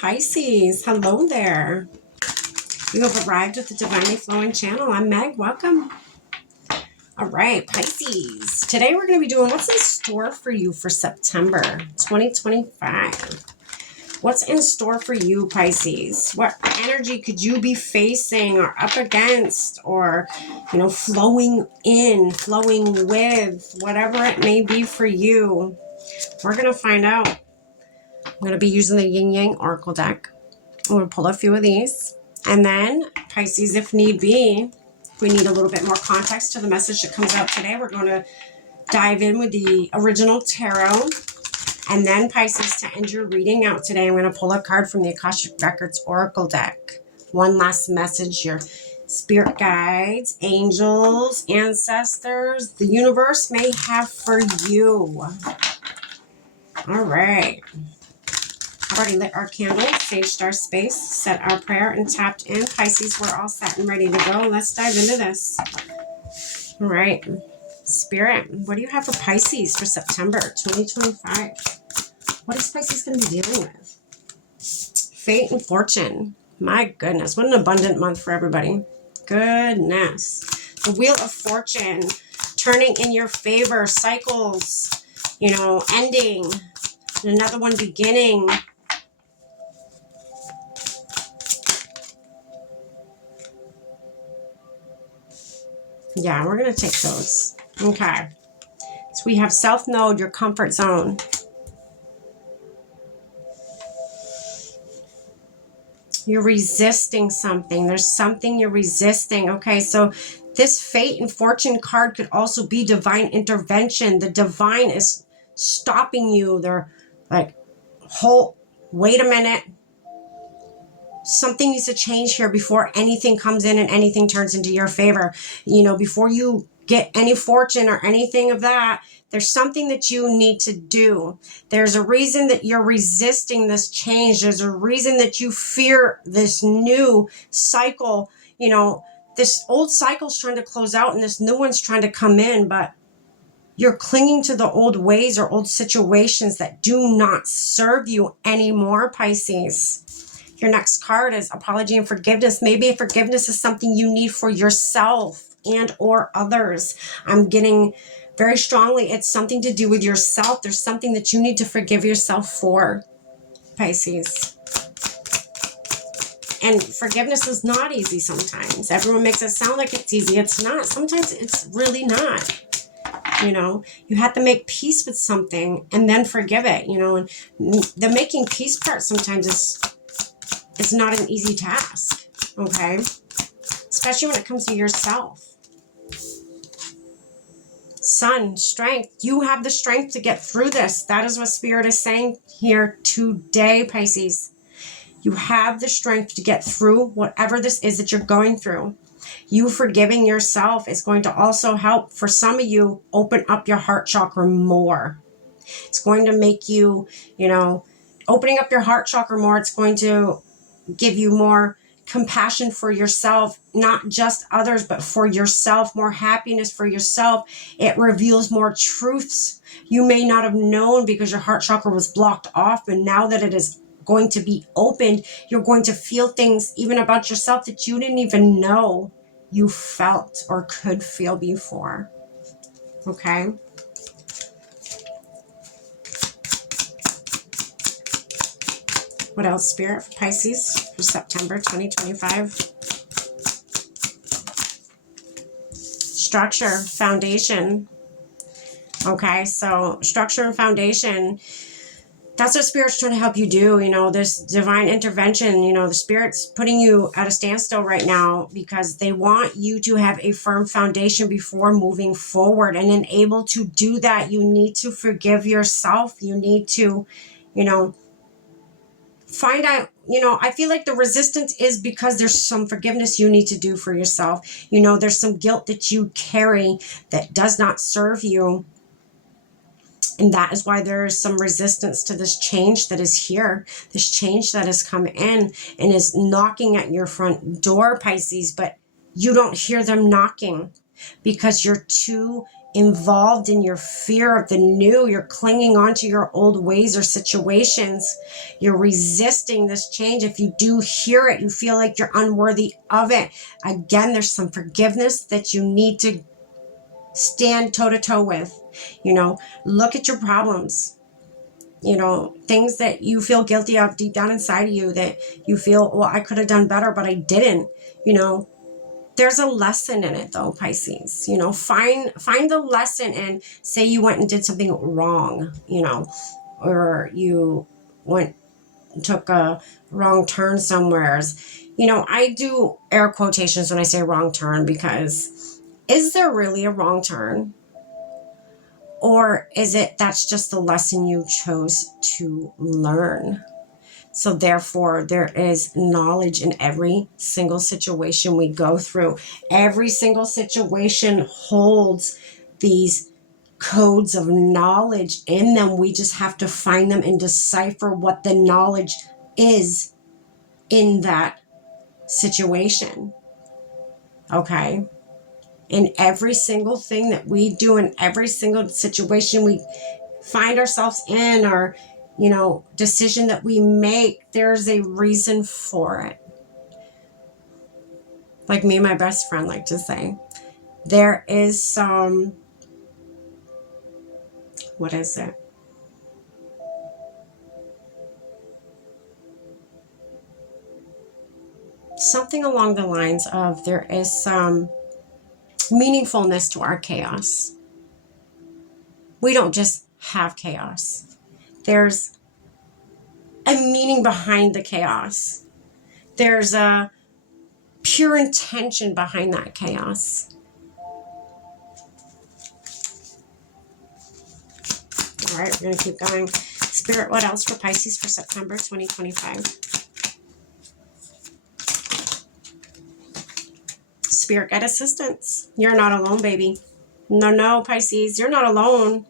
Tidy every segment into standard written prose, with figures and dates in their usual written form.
Pisces, hello there. You have arrived at the Divinely Flowing channel. I'm Meg. Welcome. All right, Pisces. Today we're going to be doing what's in store for you for September 2025. What's in store for you, Pisces? What energy could you be facing or up against or, flowing in, flowing with, whatever it may be for you? We're going to find out. I'm going to be using the Yin Yang Oracle deck. I'm going to pull a few of these. And then, Pisces, if need be, if we need a little bit more context to the message that comes out today, we're going to dive in with the original tarot. And then, Pisces, to end your reading out today, I'm going to pull a card from the Akashic Records Oracle deck. One last message, your spirit guides, angels, ancestors, the universe may have for you. All right. I've already lit our candle, saged our space, set our prayer, and tapped in. Pisces, we're all set and ready to go. Let's dive into this. All right. Spirit, what do you have for Pisces for September 2025? What is Pisces going to be dealing with? Fate and fortune. My goodness, what an abundant month for everybody. Goodness. The Wheel of Fortune, turning in your favor, cycles, ending, another one beginning. Yeah, we're going to take those. Okay. So we have self-node, your comfort zone. You're resisting something. There's something you're resisting. Okay, so this fate and fortune card could also be divine intervention. The divine is stopping you. They're like, wait a minute. Something needs to change here before anything comes in and anything turns into your favor. Before you get any fortune or anything of that, there's something that you need to do. There's a reason that you're resisting this change. There's a reason that you fear this new cycle. This old cycle's trying to close out and this new one's trying to come in, but you're clinging to the old ways or old situations that do not serve you anymore, Pisces. Your next card is apology and forgiveness. Maybe forgiveness is something you need for yourself and or others. I'm getting very strongly it's something to do with yourself. There's something that you need to forgive yourself for, Pisces. And forgiveness is not easy sometimes. Everyone makes it sound like it's easy. It's not. Sometimes it's really not. You have to make peace with something and then forgive it, and the making peace part sometimes it's not an easy task, okay? Especially when it comes to yourself. Sun, strength. You have the strength to get through this. That is what Spirit is saying here today, Pisces. You have the strength to get through whatever this is that you're going through. You forgiving yourself is going to also help, for some of you, open up your heart chakra more. It's going to make you, opening up your heart chakra more, it's going to give you more compassion for yourself, not just others, but for yourself, more happiness for yourself. It reveals more truths you may not have known because your heart chakra was blocked off. And now that it is going to be opened, you're going to feel things even about yourself that you didn't even know you felt or could feel before. Okay? What else, Spirit, for Pisces for September 2025? Structure, foundation. Okay, so structure and foundation, that's what Spirit's trying to help you do. This divine intervention, the Spirit's putting you at a standstill right now because they want you to have a firm foundation before moving forward. And in able to do that, you need to forgive yourself. You need to, find out, I feel like the resistance is because there's some forgiveness you need to do for yourself. There's some guilt that you carry that does not serve you. And that is why there is some resistance to this change that is here, this change that has come in and is knocking at your front door, Pisces, but you don't hear them knocking because you're too involved in your fear of the new. You're clinging on to your old ways or situations. You're resisting this change. If you do hear it, you feel like you're unworthy of it. Again, there's some forgiveness that you need to stand toe to toe with. Look at your problems. Things that you feel guilty of deep down inside of you, that you feel, well, I could have done better, but I didn't. There's a lesson in it though, Pisces. Find the lesson, and say you went and did something wrong, or you went and took a wrong turn somewhere. I do air quotations when I say wrong turn, because is there really a wrong turn? Or is it that's just the lesson you chose to learn? So therefore, there is knowledge in every single situation we go through. Every single situation holds these codes of knowledge in them. We just have to find them and decipher what the knowledge is in that situation. Okay? In every single thing that we do, in every single situation we find ourselves in, or decision that we make, there's a reason for it. Like me and my best friend like to say, there is some, what is it? Something along the lines of, there is some meaningfulness to our chaos. We don't just have chaos. There's a meaning behind the chaos. There's a pure intention behind that chaos. All right, we're going to keep going. Spirit, what else for Pisces for September 2025? Spirit, get assistance. You're not alone, baby. No, Pisces, you're not alone.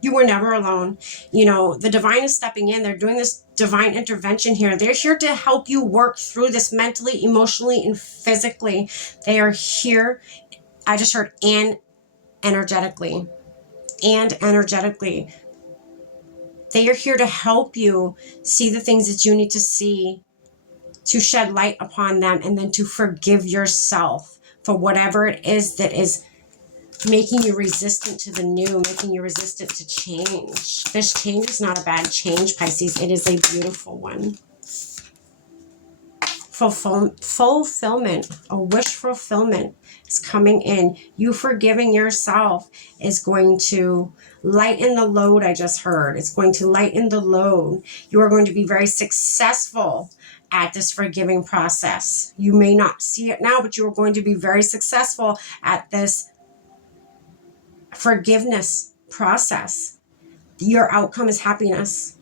You were never alone. The divine is stepping in. They're doing this divine intervention here. They're here to help you work through this mentally, emotionally, and physically. They are here. I just heard and energetically. And energetically. They are here to help you see the things that you need to see, to shed light upon them, and then to forgive yourself for whatever it is that is making you resistant to the new, making you resistant to change. This change is not a bad change, Pisces. It is a beautiful one. Fulfillment, a wish fulfillment is coming in. You forgiving yourself is going to lighten the load. I just heard it's going to lighten the load. You are going to be very successful at this forgiving process. You may not see it now, but you are going to be very successful at this forgiveness process. Your outcome is happiness.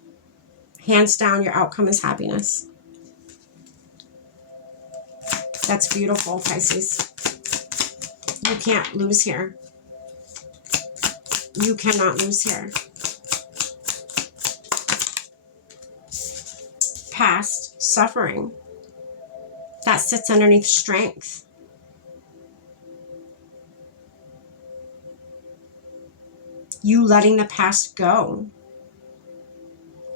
Hands down, your outcome is happiness. That's beautiful, Pisces. You can't lose here. You cannot lose here. Past suffering that sits underneath strength. You letting the past go.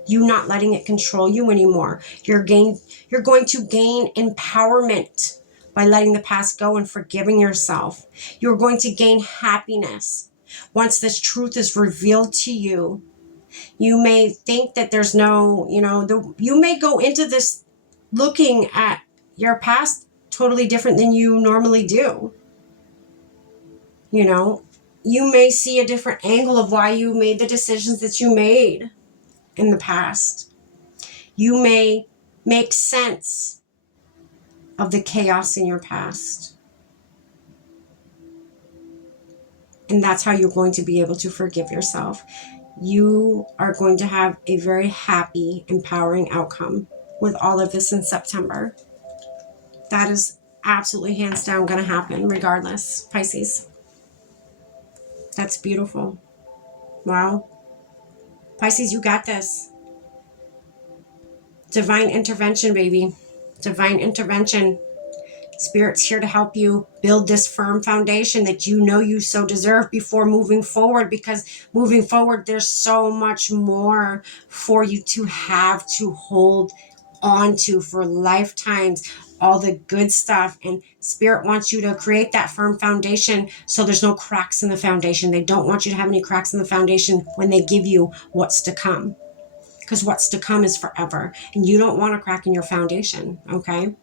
You not letting it control you anymore. You're going to gain empowerment by letting the past go and forgiving yourself. You're going to gain happiness. Once this truth is revealed to you, you may think that there's no, you may go into this looking at your past totally different than you normally do. You may see a different angle of why you made the decisions that you made in the past. You may make sense of the chaos in your past. And that's how you're going to be able to forgive yourself. You are going to have a very happy, empowering outcome with all of this in September. That is absolutely hands down going to happen regardless, Pisces. That's beautiful. Wow. Pisces, you got this. Divine intervention, baby. Divine intervention. Spirit's here to help you build this firm foundation that you know you so deserve before moving forward, because moving forward, there's so much more for you to have to hold on to for lifetimes, all the good stuff. And Spirit wants you to create that firm foundation so there's no cracks in the foundation. They don't want you to have any cracks in the foundation when they give you what's to come, because what's to come is forever, and you don't want a crack in your foundation. Okay,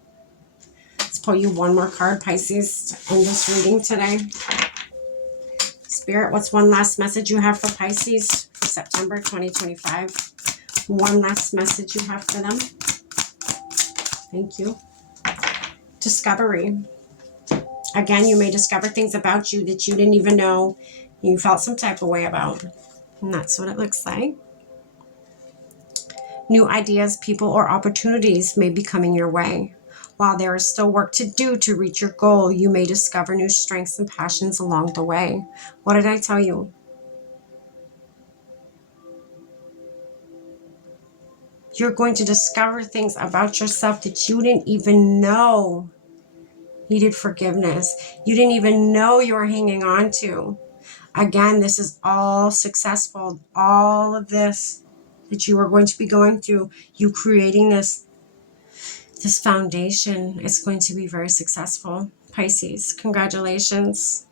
let's pull you one more card, Pisces, to end this reading today. Spirit, what's one last message you have for Pisces for September 2025? One last message you have for them. Thank you. Discovery. Again, you may discover things about you that you didn't even know you felt some type of way about. And that's what it looks like. New ideas, people, or opportunities may be coming your way. While there is still work to do to reach your goal, you may discover new strengths and passions along the way. What did I tell you? You're going to discover things about yourself that you didn't even know needed forgiveness. You didn't even know you were hanging on to. Again, this is all successful. All of this that you are going to be going through, you creating this foundation is going to be very successful. Pisces, congratulations.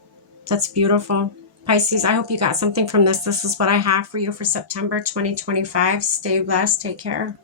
That's beautiful. Pisces, I hope you got something from this. This is what I have for you for September 2025. Stay blessed. Take care.